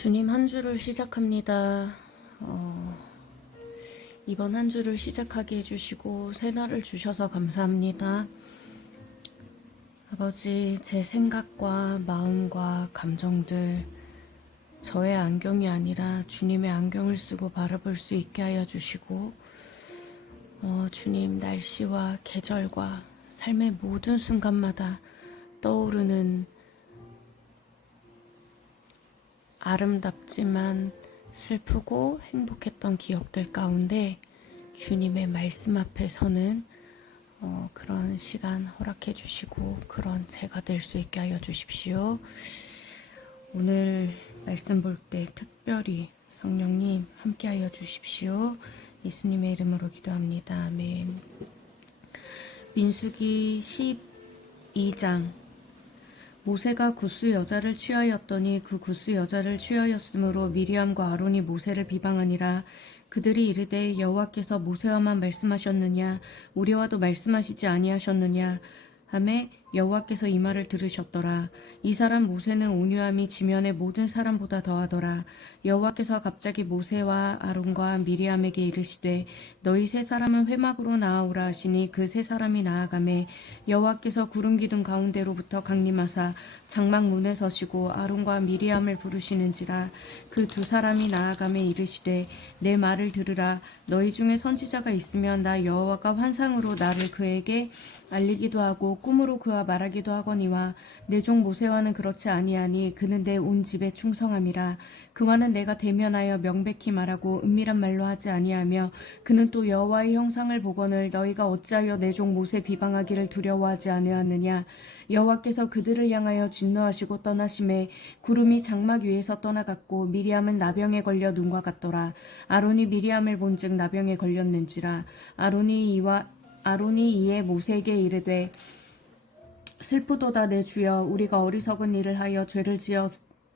주님 한 주를 시작합니다. 이번 한 주를 시작하게 해주시고 새날을 주셔서 감사합니다. 아버지, 제 생각과 마음과 감정들 저의 안경이 아니라 주님의 안경을 쓰고 바라볼 수 있게 하여 주시고 주님, 날씨와 계절과 삶의 모든 순간마다 떠오르는 아름답지만 슬프고 행복했던 기억들 가운데 주님의 말씀 앞에 서는 그런 시간 허락해 주시고 그런 제가 될 수 있게 하여 주십시오. 오늘 말씀 볼 때 특별히 성령님 함께 하여 주십시오. 예수님의 이름으로 기도합니다. 아멘. 민수기 12장. 모세가 굿수 여자를 취하였더니 그 굿수 여자를 취하였으므로 미리암과 아론이 모세를 비방하니라. 그들이 이르되 여호와께서 모세와만 말씀하셨느냐 우리와도 말씀하시지 아니하셨느냐 하매 여호와께서 이 말을 들으셨더라. 이 사람 모세는 온유함이 지면의 모든 사람보다 더하더라. 여호와께서 갑자기 모세와 아론과 미리암에게 이르시되 너희 세 사람은 회막으로 나아오라 하시니 그 세 사람이 나아가매 여호와께서 구름 기둥 가운데로부터 강림하사 장막 문에 서시고 아론과 미리암을 부르시는지라. 그 두 사람이 나아가매 이르시되 내 말을 들으라. 너희 중에 선지자가 있으면 나 여호와가 환상으로 나를 그에게 알리기도 하고 꿈으로 그와 말하기도 하거니와 내 종 모세와는 그렇지 아니하니 그는 내 온 집에 충성함이라. 그와는 내가 대면하여 명백히 말하고 은밀한 말로 하지 아니하며 그는 또 여호와의 형상을 보거늘 너희가 어찌하여 내 종 모세 비방하기를 두려워하지 아니하느냐. 여호와께서 그들을 향하여 진노하시고 떠나심에 구름이 장막 위에서 떠나갔고 미리암은 나병에 걸려 눈과 같더라. 아론이 미리암을 본즉 나병에 걸렸는지라. 아론이 이에 모세에게 이르되 슬프도다 내 주여 우리가 어리석은 일을 하여 죄를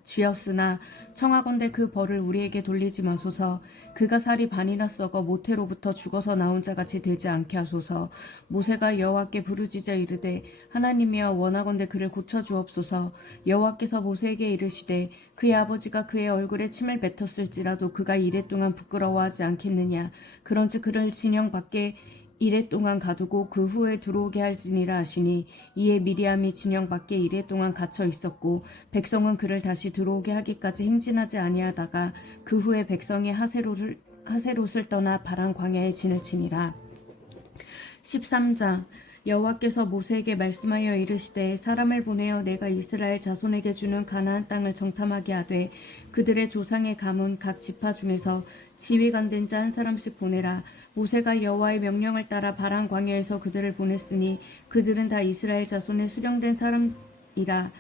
지었으나 청하건대 그 벌을 우리에게 돌리지 마소서. 그가 살이 반이나 썩어 모태로부터 죽어서 나온 자같이 되지 않게 하소서. 모세가 여호와께 부르짖어 이르되 하나님이여 원하건대 그를 고쳐주옵소서. 여호와께서 모세에게 이르시되 그의 아버지가 그의 얼굴에 침을 뱉었을지라도 그가 이랫동안 부끄러워하지 않겠느냐. 그런즉 그를 진영 밖에 이랫동안 가두고 그 후에 들어오게 할지니라 하시니 이에 미리암이 진영 밖에 이랫동안 갇혀 있었고 백성은 그를 다시 들어오게 하기까지 행진하지 아니하다가 그 후에 백성이 하세롯을 떠나 바란 광야에 진을 치니라. 13장. 여호와께서 모세에게 말씀하여 이르시되 사람을 보내어 내가 이스라엘 자손에게 주는 가나안 땅을 정탐하게 하되 그들의 조상의 가문 각 지파 중에서 지휘관된 자 한 사람씩 보내라. 모세가 여호와의 명령을 따라 바란 광야에서 그들을 보냈으니 그들은 다 이스라엘 자손의 수령된 사람이라.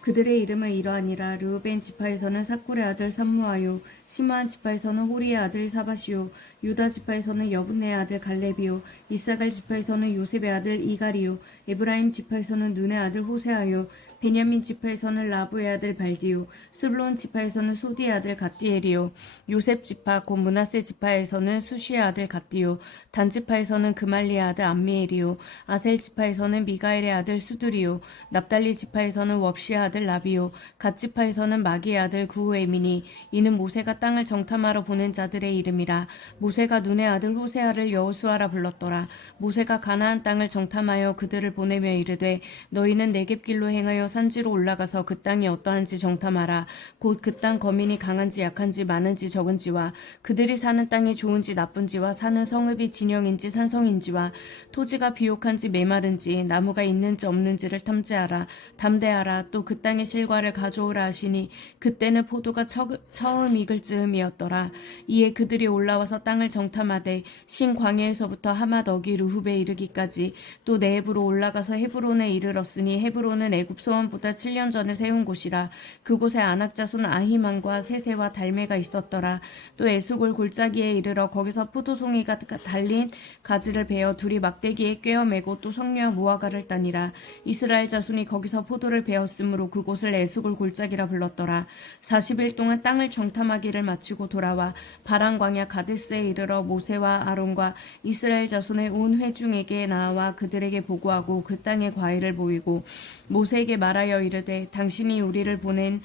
그들의 이름은 이러하니라. 르우벤 지파에서는 사쿨의 아들 삼무아요. 시므안 지파에서는 호리의 아들 사바시요. 유다 지파에서는 여분네의 아들 갈렙이요. 이사갈 지파에서는 요셉의 아들 이갈이요. 에브라임 지파에서는 눈의 아들 호세아요. 베냐민 지파에서는 라부의 아들 발디요. 스불론 지파에서는 소디의 아들 갓디엘이요. 요셉 지파 곧 므낫세 지파에서는 수시의 아들 갓디요. 단 지파에서는 그말리의 아들 암미엘이요. 아셀 지파에서는 미가엘의 아들 수두리요. 납달리 지파에서는 웁시의 아들 라비요. 갓 지파에서는 마기의 아들 구우에미니. 이는 모세가 땅을 정탐하러 보낸 자들의 이름이라. 모세가 눈의 아들 호세아를 여호수아라 불렀더라. 모세가 가나안 땅을 정탐하여 그들을 보내며 이르되 너희는 네겝길로 행하여 산지로 올라가서 그 땅이 어떠한지 정탐하라. 곧 그 땅 거민이 강한지 약한지 많은지 적은지와 그들이 사는 땅이 좋은지 나쁜지와 사는 성읍이 진영인지 산성인지와 토지가 비옥한지 메마른지 나무가 있는지 없는지를 탐지하라. 담대하라. 또 그 땅의 실과를 가져오라 하시니 그때는 포도가 처음 익을 즈음이었더라. 이에 그들이 올라와서 땅을 정탐하되 신 광야에서부터 하맛 어기 르후베 이르기까지 또 네heb으로 올라가서 헤브론에 이르렀으니 헤브론은 애굽 소원보다 7년 전에 세운 곳이라. 그곳에 아낙 자손 아히만과 세세와 달메가 있었더라. 또 에스골 골짜기에 이르러 거기서 포도송이가 달린 가지를 베어 둘이 막대기에 꿰어매고 또 성녀 무화과를 따니라. 이스라엘 자손이 거기서 포도를 베었으므로 그곳을 에스골 골짜기라 불렀더라. 40일 동안 땅을 정탐하기를 마치고 돌아와 바란 광야 가데스에 이르러 모세와 아론과 이스라엘 자손의 온 회중에게 나와 그들에게 보고하고 그 땅의 과일을 보이고 모세에게 말하여 이르되 당신이 우리를 보낸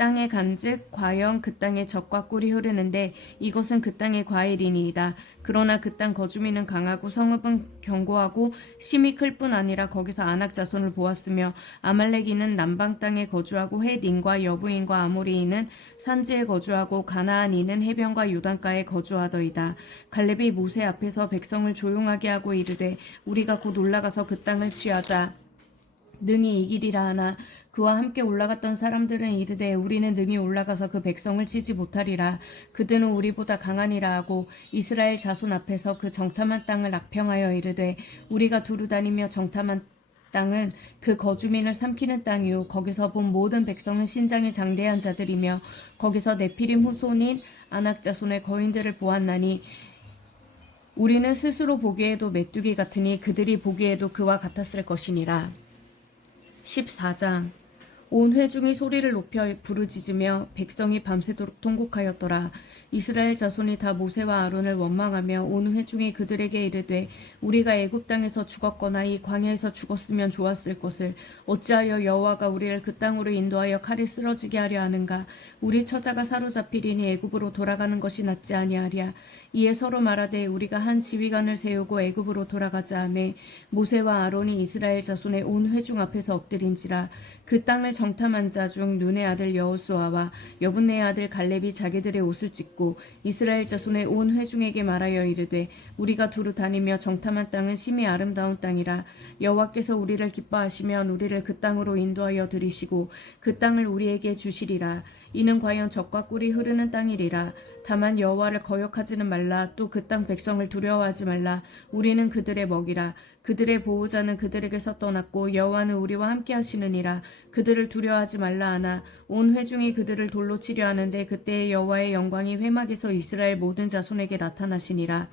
땅에 간즉 과연 그 땅에 젖과 꿀이 흐르는데 이것은 그 땅의 과일이니이다. 그러나 그 땅 거주민은 강하고 성읍은 견고하고 심이 클 뿐 아니라 거기서 아낙 자손을 보았으며 아말렉인은 남방 땅에 거주하고 헷인과 여부인과 아모리인은 산지에 거주하고 가나안인은 해변과 요단가에 거주하더이다. 갈렙이 모세 앞에서 백성을 조용하게 하고 이르되 우리가 곧 올라가서 그 땅을 취하자. 능히 이기리라 하나 그와 함께 올라갔던 사람들은 이르되 우리는 능히 올라가서 그 백성을 치지 못하리라. 그들은 우리보다 강하니라 하고 이스라엘 자손 앞에서 그 정탐한 땅을 악평하여 이르되 우리가 두루 다니며 정탐한 땅은 그 거주민을 삼키는 땅이요 거기서 본 모든 백성은 신장이 장대한 자들이며 거기서 네피림 후손인 아낙 자손의 거인들을 보았나니 우리는 스스로 보기에도 메뚜기 같으니 그들이 보기에도 그와 같았을 것이니라. 14장 온 회중이 소리를 높여 부르짖으며 백성이 밤새도록 통곡하였더라. 이스라엘 자손이 다 모세와 아론을 원망하며 온 회중이 그들에게 이르되 우리가 애굽 땅에서 죽었거나 이 광야에서 죽었으면 좋았을 것을 어찌하여 여호와가 우리를 그 땅으로 인도하여 칼이 쓰러지게 하려 하는가. 우리 처자가 사로잡히리니 애굽으로 돌아가는 것이 낫지 아니하랴. 이에 서로 말하되 우리가 한 지휘관을 세우고 애굽으로 돌아가자 하매 모세와 아론이 이스라엘 자손의 온 회중 앞에서 엎드린지라. 그 땅을 정탐한 자 중 눈의 아들 여호수아와 여분네의 아들 갈렙이 자기들의 옷을 찢고 이스라엘 자손의 온 회중에게 말하여 이르되 우리가 두루 다니며 정탐한 땅은 심히 아름다운 땅이라. 여호와께서 우리를 기뻐하시면 우리를 그 땅으로 인도하여 들이시고 그 땅을 우리에게 주시리라. 이는 과연 젖과 꿀이 흐르는 땅이리라. 다만 여호와를 거역하지는 말라. 또 그 땅 백성을 두려워하지 말라. 우리는 그들의 먹이라. 그들의 보호자는 그들에게서 떠났고 여호와는 우리와 함께 하시느니라. 그들을 두려워하지 말라 하나 온 회중이 그들을 돌로 치려 하는데 그때에 여호와의 영광이 회막에서 이스라엘 모든 자손에게 나타나시니라.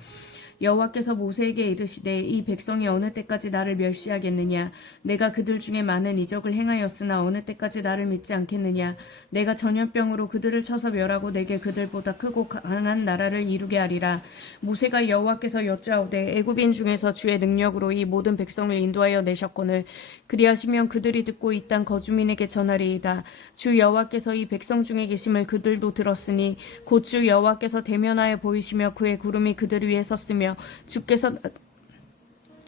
여호와께서 모세에게 이르시되 이 백성이 어느 때까지 나를 멸시하겠느냐. 내가 그들 중에 많은 이적을 행하였으나 어느 때까지 나를 믿지 않겠느냐. 내가 전염병으로 그들을 쳐서 멸하고 내게 그들보다 크고 강한 나라를 이루게 하리라. 모세가 여호와께서 여짜오되 애굽인 중에서 주의 능력으로 이 모든 백성을 인도하여 내셨거늘 그리하시면 그들이 듣고 이 땅 거주민에게 전하리이다. 주 여호와께서 이 백성 중에 계심을 그들도 들었으니 곧 주 여호와께서 대면하여 보이시며 그의 구름이 그들 위에 섰으며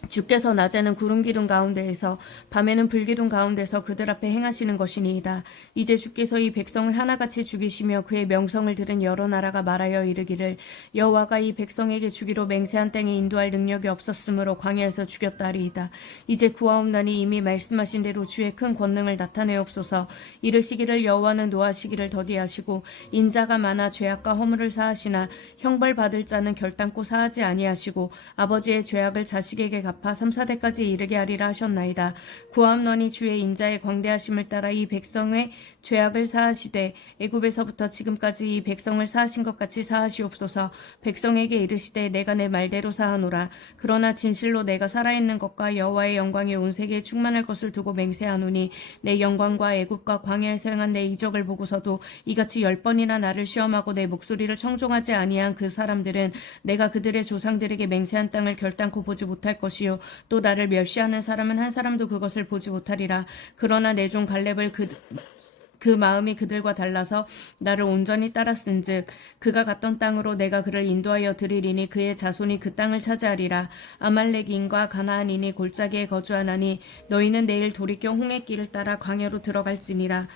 주께서 낮에는 구름 기둥 가운데에서 밤에는 불기둥 가운데서 그들 앞에 행하시는 것이니이다. 이제 주께서 이 백성을 하나같이 죽이시며 그의 명성을 들은 여러 나라가 말하여 이르기를 여호와가 이 백성에게 주기로 맹세한 땅에 인도할 능력이 없었으므로 광야에서 죽였다 하리이다. 이제 구하옵나니 이미 말씀하신 대로 주의 큰 권능을 나타내옵소서. 이르시기를 여호와는 노하시기를 더디하시고 인자가 많아 죄악과 허물을 사하시나 형벌 받을 자는 결단코 사하지 아니하시고 아버지의 죄악을 자식에게 갚아 3,4대까지 이르게 하리라 하셨나이다. 구하옵노니 주의 인자의 광대하심을 따라 이 백성의 죄악을 사하시되 애굽에서부터 지금까지 이 백성을 사하신 것 같이 사하시옵소서. 백성에게 이르시되 내가 내 말대로 사하노라. 그러나 진실로 내가 살아있는 것과 여호와의 영광이 온 세계에 충만할 것을 두고 맹세하노니 내 영광과 애굽과 광야에서 행한 내 이적을 보고서도 이같이 10번이나 나를 시험하고 내 목소리를 청종하지 아니한 그 사람들은 내가 그들의 조상들에게 맹세한 땅을 결단코 보지 못할 것이요 또 나를 멸시하는 사람은 한 사람도 그것을 보지 못하리라. 그러나 내 종 갈렙을 그 마음이 그들과 달라서 나를 온전히 따랐은즉 그가 갔던 땅으로 내가 그를 인도하여 드리리니 그의 자손이 그 땅을 차지하리라. 아말렉인과 가나안인이 골짜기에 거주하나니 너희는 내일 돌이켜 홍해 길을 따라 광야로 들어갈지니라.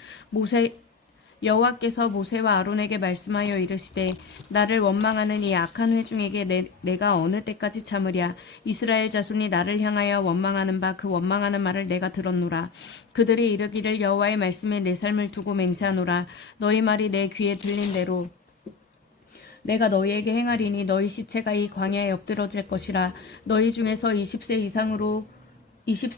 여호와께서 모세와 아론에게 말씀하여 이르시되 나를 원망하는 이 악한 회중에게 내가 어느 때까지 참으랴. 이스라엘 자손이 나를 향하여 원망하는 바 그 원망하는 말을 내가 들었노라. 그들이 이르기를 여호와의 말씀에 내 삶을 두고 맹세하노라. 너희 말이 내 귀에 들린 대로 내가 너희에게 행하리니 너희 시체가 이 광야에 엎드러질 것이라. 너희 중에서 20세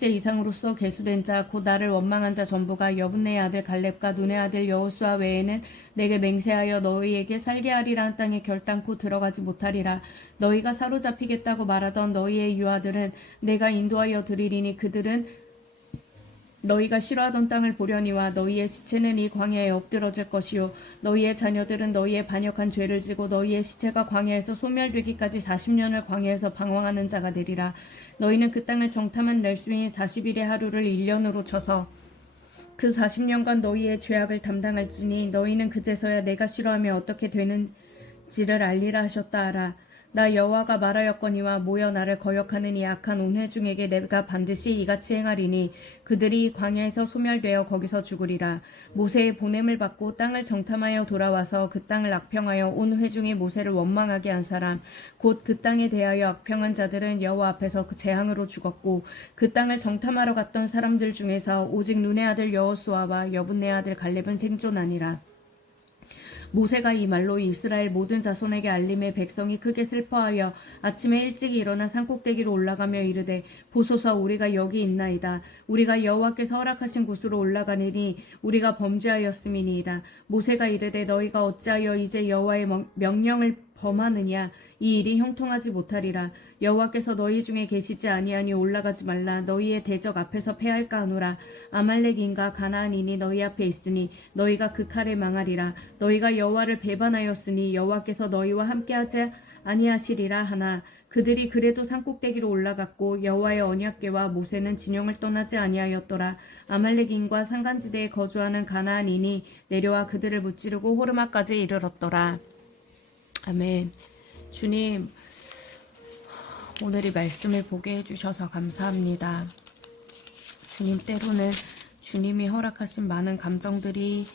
이상으로서 계수된 자 곧 나를 원망한 자 전부가 여분네의 아들 갈렙과 눈의 아들 여호수아 외에는 내게 맹세하여 너희에게 살게 하리라 한 땅에 결단코 들어가지 못하리라. 너희가 사로잡히겠다고 말하던 너희의 유아들은 내가 인도하여 드리리니 그들은 너희가 싫어하던 땅을 보려니와 너희의 시체는 이 광야에 엎드러질 것이요 너희의 자녀들은 너희의 반역한 죄를 지고 너희의 시체가 광야에서 소멸되기까지 40년을 광야에서 방황하는 자가 되리라. 너희는 그 땅을 정탐한 날수인 40일의 하루를 1년으로 쳐서 그 40년간 너희의 죄악을 담당할지니 너희는 그제서야 내가 싫어하며 어떻게 되는지를 알리라 하셨다 하라. 나 여호와가 말하였거니와 모여 나를 거역하는 이 악한 온 회중에게 내가 반드시 이같이 행하리니 그들이 광야에서 소멸되어 거기서 죽으리라. 모세의 보냄을 받고 땅을 정탐하여 돌아와서 그 땅을 악평하여 온 회중이 모세를 원망하게 한 사람 곧 그 땅에 대하여 악평한 자들은 여호와 앞에서 그 재앙으로 죽었고 그 땅을 정탐하러 갔던 사람들 중에서 오직 눈의 아들 여호수아와 여분네 아들 갈렙은 생존하니라. 모세가 이 말로 이스라엘 모든 자손에게 알림에 백성이 크게 슬퍼하여 아침에 일찍 일어나 산꼭대기로 올라가며 이르되 보소서 우리가 여기 있나이다. 우리가 여호와께서 허락하신 곳으로 올라가니니 우리가 범죄하였음이니이다. 모세가 이르되 너희가 어찌하여 이제 여호와의 명령을 범하느냐. 이 일이 형통하지 못하리라. 여호와께서 너희 중에 계시지 아니하니 올라가지 말라. 너희의 대적 앞에서 패할까 하노라. 아말렉인과 가나안인이 너희 앞에 있으니 너희가 그 칼에 망하리라. 너희가 여호와를 배반하였으니 여호와께서 너희와 함께하지 아니하시리라 하나 그들이 그래도 산꼭대기로 올라갔고 여호와의 언약궤와 모세는 진영을 떠나지 아니하였더라. 아말렉인과 산간지대에 거주하는 가나안인이 내려와 그들을 무찌르고 호르마까지 이르렀더라. 아멘. 주님, 오늘 이 말씀을 보게 해주셔서 감사합니다. 주님, 때로는 주님이 허락하신 많은 감정들이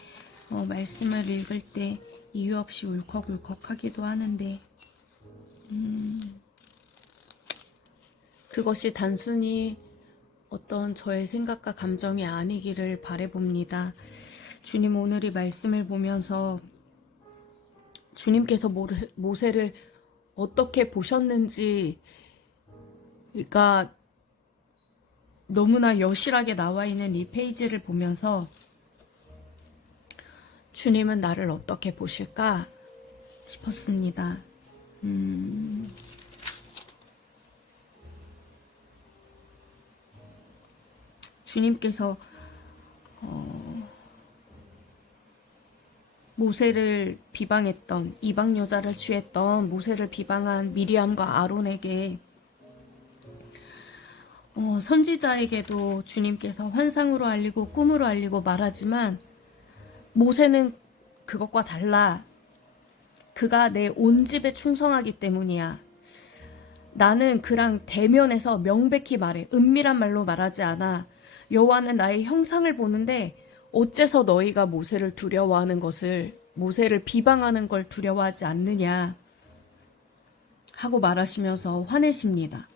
말씀을 읽을 때 이유 없이 울컥울컥 하기도 하는데 그것이 단순히 어떤 저의 생각과 감정이 아니기를 바라봅니다. 주님, 오늘 이 말씀을 보면서 주님께서 모세를 어떻게 보셨는지가 너무나 여실하게 나와 있는 이 페이지를 보면서 주님은 나를 어떻게 보실까 싶었습니다. 주님께서 모세를 비방했던 이방 여자를 취했던 모세를 비방한 미리암과 아론에게 선지자에게도 주님께서 환상으로 알리고 꿈으로 알리고 말하지만 모세는 그것과 달라. 그가 내 온 집에 충성하기 때문이야. 나는 그랑 대면해서 명백히 말해. 은밀한 말로 말하지 않아. 여호와는 나의 형상을 보는데 어째서 너희가 모세를 두려워하는 것을, 모세를 비방하는 걸 두려워하지 않느냐 하고 말하시면서 화내십니다.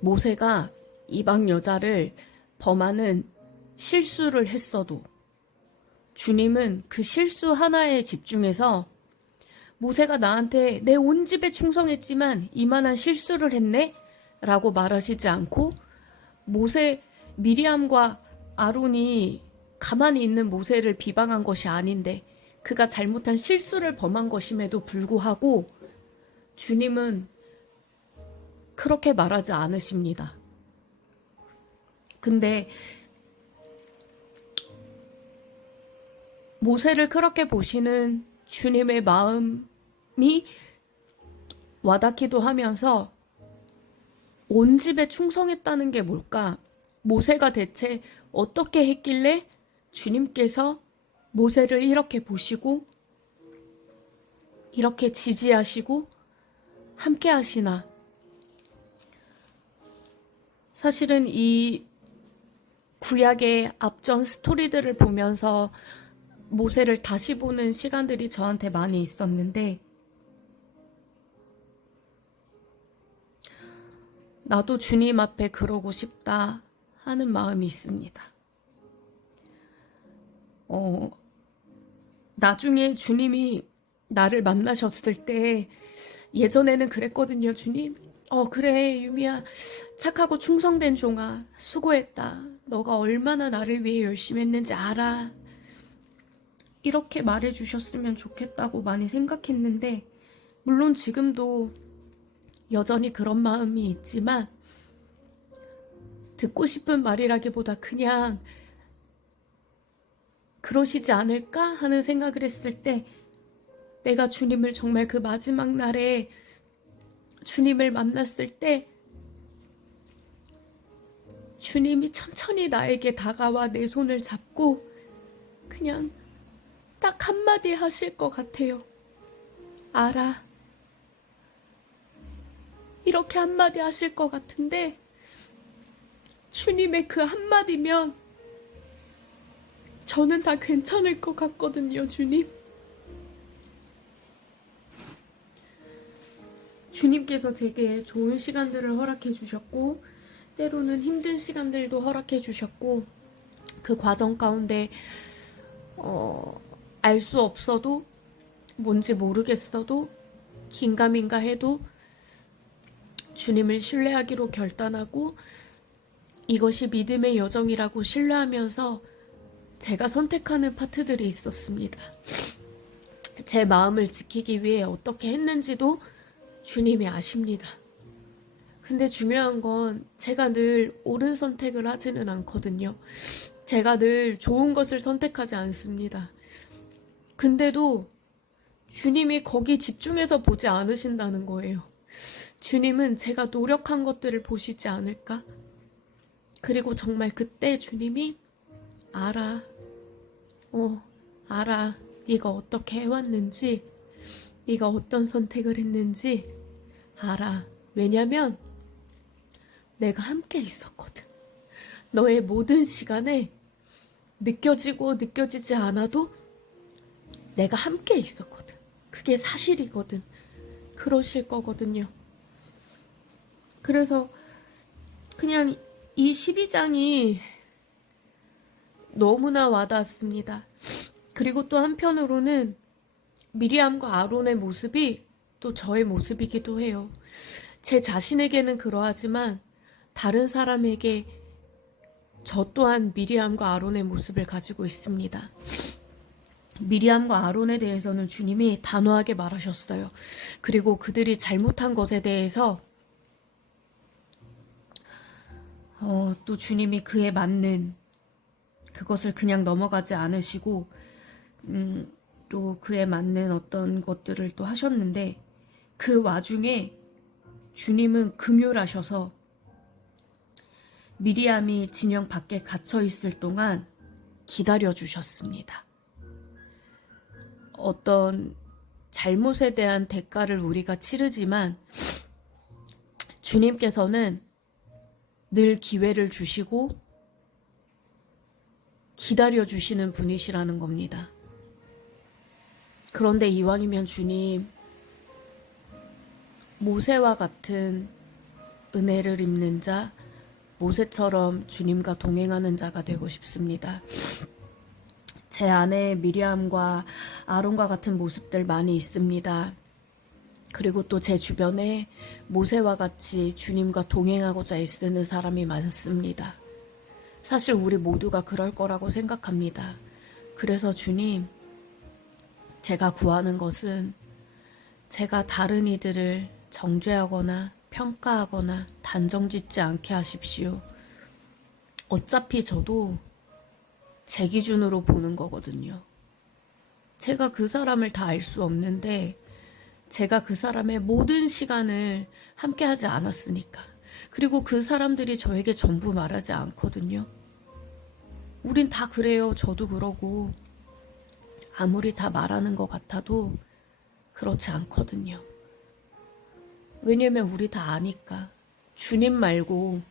모세가 이방 여자를 범하는 실수를 했어도 주님은 그 실수 하나에 집중해서 모세가 나한테 내 온 집에 충성했지만 이만한 실수를 했네? 라고 말하시지 않고 미리암과 아론이 가만히 있는 모세를 비방한 것이 아닌데 그가 잘못한 실수를 범한 것임에도 불구하고 주님은 그렇게 말하지 않으십니다. 근데 모세를 그렇게 보시는 주님의 마음이 와닿기도 하면서 온 집에 충성했다는 게 뭘까? 모세가 대체 어떻게 했길래 주님께서 모세를 이렇게 보시고 이렇게 지지하시고 함께 하시나? 사실은 이 구약의 앞전 스토리들을 보면서 모세를 다시 보는 시간들이 저한테 많이 있었는데 나도 주님 앞에 그러고 싶다 하는 마음이 있습니다. 나중에 주님이 나를 만나셨을 때 예전에는 그랬거든요. 주님, 그래 유미야, 착하고 충성된 종아, 수고했다. 너가 얼마나 나를 위해 열심히 했는지 알아. 이렇게 말해주셨으면 좋겠다고 많이 생각했는데 물론 지금도 여전히 그런 마음이 있지만 듣고 싶은 말이라기보다 그냥 그러시지 않을까 하는 생각을 했을 때 내가 주님을 정말 그 마지막 날에 주님을 만났을 때 주님이 천천히 나에게 다가와 내 손을 잡고 그냥 딱 한마디 하실 것 같아요. 알아. 이렇게 한마디 하실 것 같은데 주님의 그 한마디면 저는 다 괜찮을 것 같거든요, 주님. 주님께서 제게 좋은 시간들을 허락해 주셨고 때로는 힘든 시간들도 허락해 주셨고 그 과정 가운데 알 수 없어도 뭔지 모르겠어도 긴가민가 해도 주님을 신뢰하기로 결단하고 이것이 믿음의 여정이라고 신뢰하면서 제가 선택하는 파트들이 있었습니다. 제 마음을 지키기 위해 어떻게 했는지도 주님이 아십니다. 근데 중요한 건 제가 늘 옳은 선택을 하지는 않거든요. 제가 늘 좋은 것을 선택하지 않습니다. 근데도 주님이 거기 집중해서 보지 않으신다는 거예요. 주님은 제가 노력한 것들을 보시지 않을까? 그리고 정말 그때 주님이 알아. 알아. 네가 어떻게 해왔는지, 네가 어떤 선택을 했는지 알아. 왜냐면 내가 함께 있었거든. 너의 모든 시간에 느껴지고 느껴지지 않아도 내가 함께 있었거든. 그게 사실이거든. 그러실 거거든요. 그래서 그냥 이 12장이 너무나 와닿았습니다. 그리고 또 한편으로는 미리암과 아론의 모습이 또 저의 모습이기도 해요. 제 자신에게는 그러하지만 다른 사람에게 저 또한 미리암과 아론의 모습을 가지고 있습니다. 미리암과 아론에 대해서는 주님이 단호하게 말하셨어요. 그리고 그들이 잘못한 것에 대해서 또 주님이 그에 맞는 그것을 그냥 넘어가지 않으시고 또 그에 맞는 어떤 것들을 또 하셨는데 그 와중에 주님은 금요하셔서 미리암이 진영 밖에 갇혀 있을 동안 기다려 주셨습니다. 어떤 잘못에 대한 대가를 우리가 치르지만 주님께서는 늘 기회를 주시고 기다려 주시는 분이시라는 겁니다. 그런데 이왕이면 주님, 모세와 같은 은혜를 입는 자, 모세처럼 주님과 동행하는 자가 되고 싶습니다. 제 안에 미리암과 아론과 같은 모습들 많이 있습니다. 그리고 또 제 주변에 모세와 같이 주님과 동행하고자 애쓰는 사람이 많습니다. 사실 우리 모두가 그럴 거라고 생각합니다. 그래서 주님, 제가 구하는 것은 제가 다른 이들을 정죄하거나 평가하거나 단정짓지 않게 하십시오. 어차피 저도 제 기준으로 보는 거거든요. 제가 그 사람을 다 알 수 없는데 제가 그 사람의 모든 시간을 함께 하지 않았으니까. 그리고 그 사람들이 저에게 전부 말하지 않거든요. 우린 다 그래요. 저도 그러고. 아무리 다 말하는 것 같아도 그렇지 않거든요. 왜냐면 우리 다 아니까. 주님 말고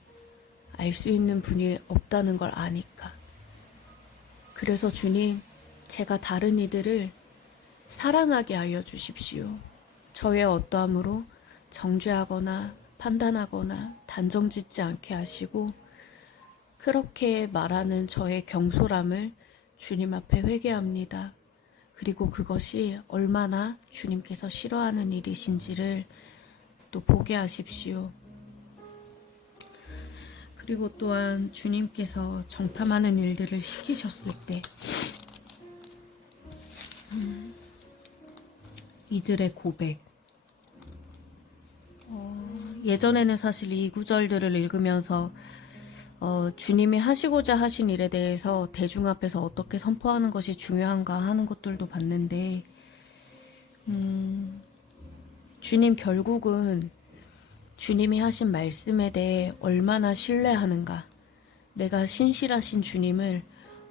알 수 있는 분이 없다는 걸 아니까. 그래서 주님, 제가 다른 이들을 사랑하게 하여 주십시오. 저의 어떠함으로 정죄하거나 판단하거나 단정짓지 않게 하시고 그렇게 말하는 저의 경솔함을 주님 앞에 회개합니다. 그리고 그것이 얼마나 주님께서 싫어하는 일이신지를 또 보게 하십시오. 그리고 또한 주님께서 정탐하는 일들을 시키셨을 때 이들의 고백. 예전에는 사실 이 구절들을 읽으면서 주님이 하시고자 하신 일에 대해서 대중 앞에서 어떻게 선포하는 것이 중요한가 하는 것들도 봤는데 주님 결국은 주님이 하신 말씀에 대해 얼마나 신뢰하는가, 내가 신실하신 주님을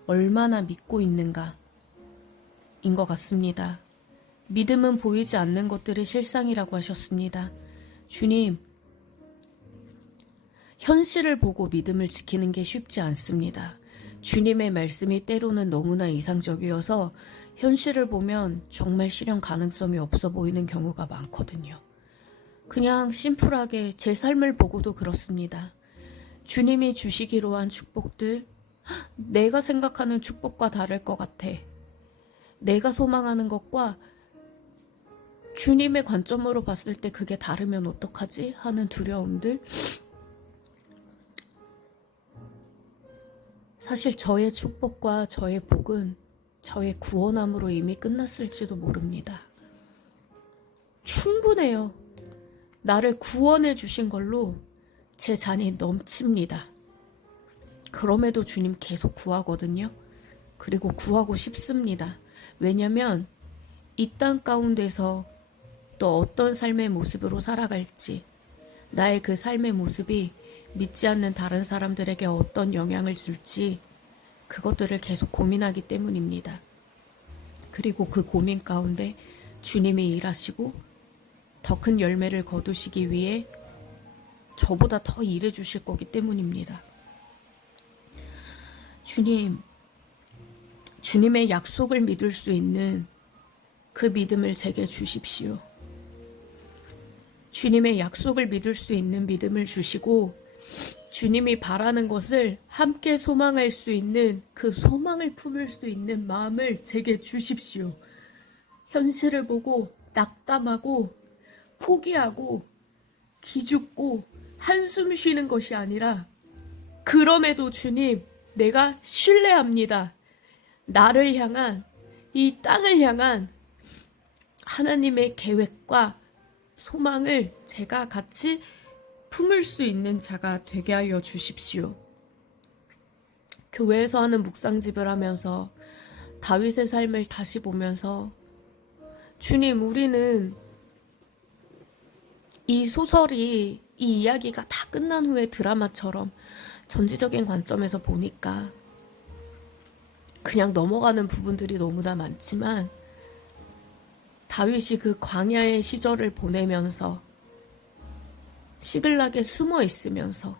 얼마나 믿고 있는가인 것 같습니다. 믿음은 보이지 않는 것들의 실상이라고 하셨습니다. 주님, 현실을 보고 믿음을 지키는 게 쉽지 않습니다. 주님의 말씀이 때로는 너무나 이상적이어서 현실을 보면 정말 실현 가능성이 없어 보이는 경우가 많거든요. 그냥 심플하게 제 삶을 보고도 그렇습니다. 주님이 주시기로 한 축복들, 내가 생각하는 축복과 다를 것 같아. 내가 소망하는 것과 주님의 관점으로 봤을 때 그게 다르면 어떡하지? 하는 두려움들. 사실 저의 축복과 저의 복은 저의 구원함으로 이미 끝났을지도 모릅니다. 충분해요. 나를 구원해 주신 걸로 제 잔이 넘칩니다. 그럼에도 주님 계속 구하거든요. 그리고 구하고 싶습니다. 왜냐면 이 땅 가운데서 또 어떤 삶의 모습으로 살아갈지, 나의 그 삶의 모습이 믿지 않는 다른 사람들에게 어떤 영향을 줄지 그것들을 계속 고민하기 때문입니다. 그리고 그 고민 가운데 주님이 일하시고 더 큰 열매를 거두시기 위해 저보다 더 일해 주실 거기 때문입니다. 주님의 약속을 믿을 수 있는 그 믿음을 제게 주십시오. 주님의 약속을 믿을 수 있는 믿음을 주시고 주님이 바라는 것을 함께 소망할 수 있는 그 소망을 품을 수 있는 마음을 제게 주십시오. 현실을 보고 낙담하고 포기하고 기죽고 한숨 쉬는 것이 아니라 그럼에도 주님, 내가 신뢰합니다. 나를 향한, 이 땅을 향한 하나님의 계획과 소망을 제가 같이 품을 수 있는 자가 되게 하여 주십시오. 교회에서 하는 묵상집을 하면서 다윗의 삶을 다시 보면서 주님, 우리는 이 소설이, 이 이야기가 다 끝난 후에 드라마처럼 전지적인 관점에서 보니까 그냥 넘어가는 부분들이 너무나 많지만 다윗이 그 광야의 시절을 보내면서 시글락에 숨어 있으면서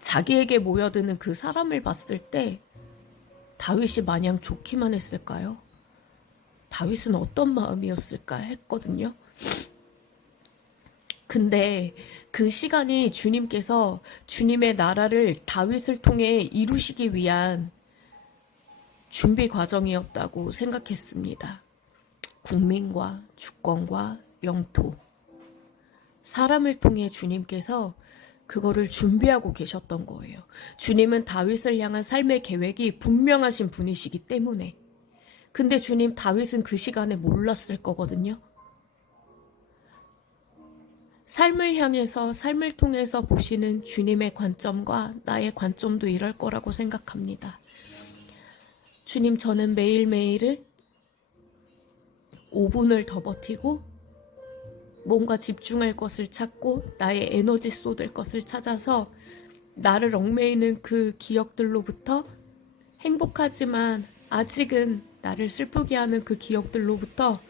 자기에게 모여드는 그 사람을 봤을 때 다윗이 마냥 좋기만 했을까요? 다윗은 어떤 마음이었을까 했거든요. 근데 그 시간이 주님께서 주님의 나라를 다윗을 통해 이루시기 위한 준비 과정이었다고 생각했습니다. 국민과 주권과 영토, 사람을 통해 주님께서 그거를 준비하고 계셨던 거예요. 주님은 다윗을 향한 삶의 계획이 분명하신 분이시기 때문에. 근데 주님, 다윗은 그 시간에 몰랐을 거거든요. 삶을 향해서, 삶을 통해서 보시는 주님의 관점과 나의 관점도 이럴 거라고 생각합니다. 주님, 저는 매일매일을 5분을 더 버티고 뭔가 집중할 것을 찾고 나의 에너지 쏟을 것을 찾아서 나를 얽매이는 그 기억들로부터, 행복하지만 아직은 나를 슬프게 하는 그 기억들로부터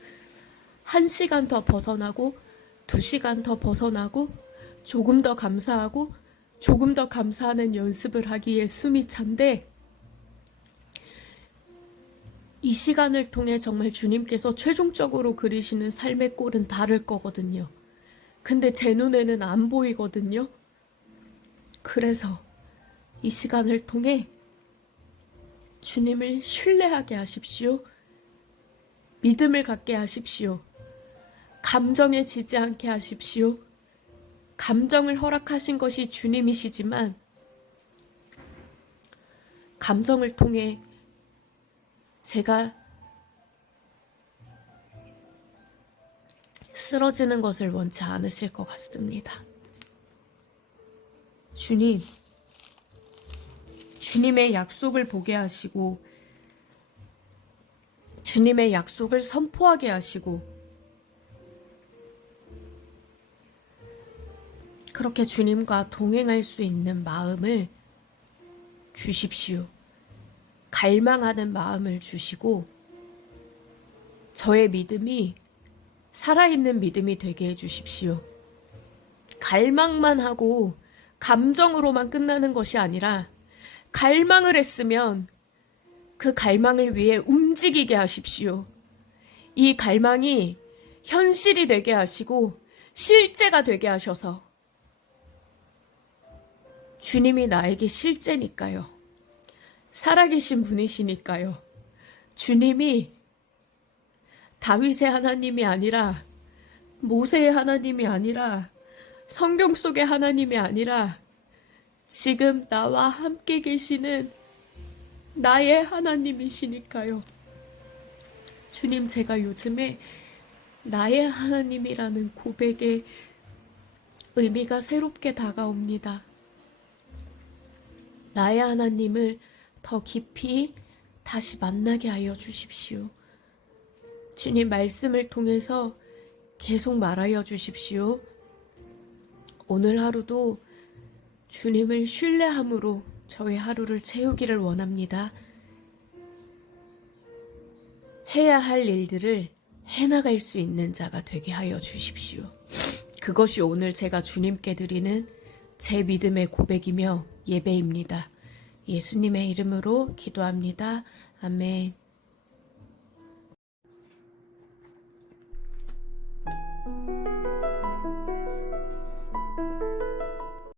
1시간 더 벗어나고 2시간 더 벗어나고 조금 더 감사하고 조금 더 감사하는 연습을 하기에 숨이 찬데, 이 시간을 통해 정말 주님께서 최종적으로 그리시는 삶의 꼴은 다를 거거든요. 근데 제 눈에는 안 보이거든요. 그래서 이 시간을 통해 주님을 신뢰하게 하십시오. 믿음을 갖게 하십시오. 감정에 지지 않게 하십시오. 감정을 허락하신 것이 주님이시지만 감정을 통해 제가 쓰러지는 것을 원치 않으실 것 같습니다. 주님의 약속을 보게 하시고 주님의 약속을 선포하게 하시고 그렇게 주님과 동행할 수 있는 마음을 주십시오. 갈망하는 마음을 주시고 저의 믿음이 살아있는 믿음이 되게 해주십시오. 갈망만 하고 감정으로만 끝나는 것이 아니라 갈망을 했으면 그 갈망을 위해 움직이게 하십시오. 이 갈망이 현실이 되게 하시고 실제가 되게 하셔서 주님이 나에게 실제니까요. 살아계신 분이시니까요. 주님이 다윗의 하나님이 아니라 모세의 하나님이 아니라 성경 속의 하나님이 아니라 지금 나와 함께 계시는 나의 하나님이시니까요. 주님, 제가 요즘에 나의 하나님이라는 고백의 의미가 새롭게 다가옵니다. 나의 하나님을 더 깊이 다시 만나게 하여 주십시오. 주님, 말씀을 통해서 계속 말하여 주십시오. 오늘 하루도 주님을 신뢰함으로 저의 하루를 채우기를 원합니다. 해야 할 일들을 해나갈 수 있는 자가 되게 하여 주십시오. 그것이 오늘 제가 주님께 드리는 제 믿음의 고백이며 예배입니다. 예수님의 이름으로 기도합니다. 아멘.